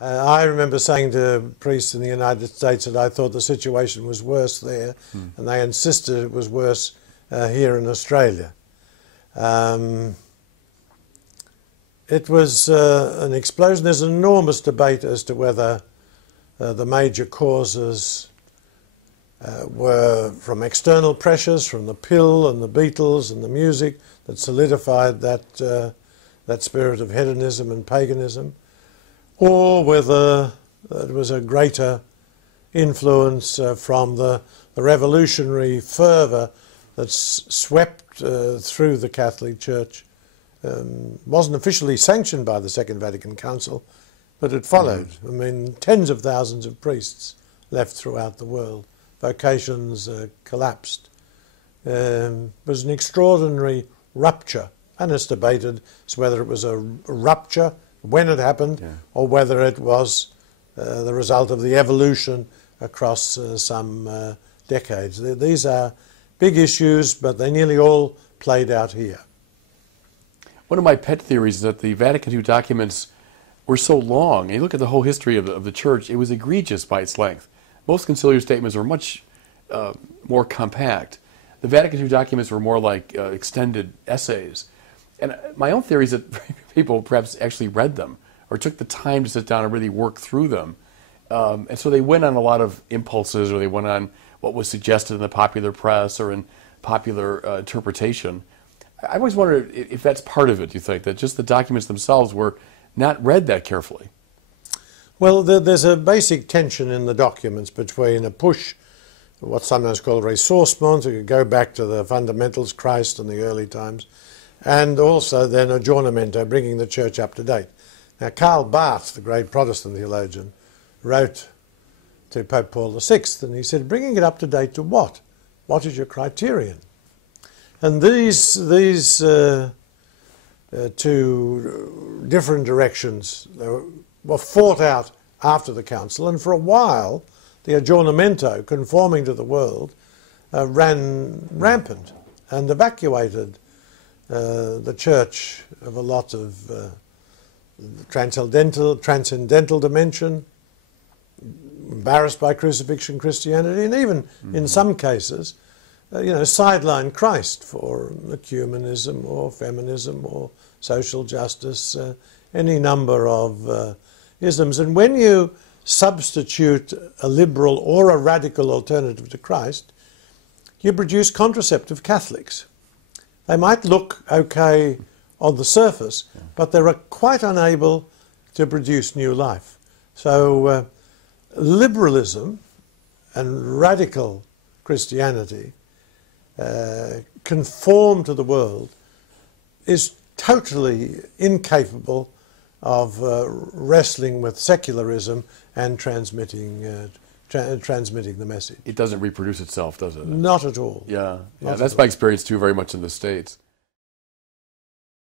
I remember saying to priests in the United States that I thought the situation was worse there, and they insisted it was worse here in Australia. It was an explosion. There's an enormous debate as to whether the major causes were from external pressures, from the pill and the Beatles and the music that solidified that spirit of hedonism and paganism, or whether it was a greater influence from the revolutionary fervour that swept through the Catholic Church. Wasn't officially sanctioned by the Second Vatican Council, but it followed. I mean, tens of thousands of priests left throughout the world. Vocations collapsed. It was an extraordinary rupture, and it's debated as whether it was a rupture when it happened, or whether it was the result of the evolution across some decades. These are big issues, but they nearly all played out here. One of my pet theories is that the Vatican II documents were so long. You look at the whole history of the Church, it was egregious by its length. Most conciliar statements were much more compact. The Vatican II documents were more like extended essays. And my own theory is that people perhaps actually read them or took the time to sit down and really work through them. And so they went on a lot of impulses, or they went on what was suggested in the popular press or in popular interpretation. I always wondered if that's part of it, do you think, that just the documents themselves were not read that carefully? Well, there's a basic tension in the documents between a push, what's sometimes called ressourcement, to go back to the fundamentals, Christ and the early times, and also then aggiornamento, bringing the church up to date. Now, Karl Barth, the great Protestant theologian, wrote to Pope Paul VI, and he said, bringing it up to date to what? What is your criterion? And these two different directions were fought out after the council, and for a while the aggiornamento, conforming to the world, ran rampant and evacuated the church of a lot of transcendental dimension, embarrassed by crucifixion Christianity, and even in some cases, sideline Christ for ecumenism or feminism or social justice, any number of isms. And when you substitute a liberal or a radical alternative to Christ, you produce contraceptive Catholics. They might look okay on the surface, but they're quite unable to produce new life. So liberalism and radical Christianity conform to the world is totally incapable of wrestling with secularism and transmitting the message. It doesn't reproduce itself, does it? Not at all. Yeah, that's my experience too, very much in the States.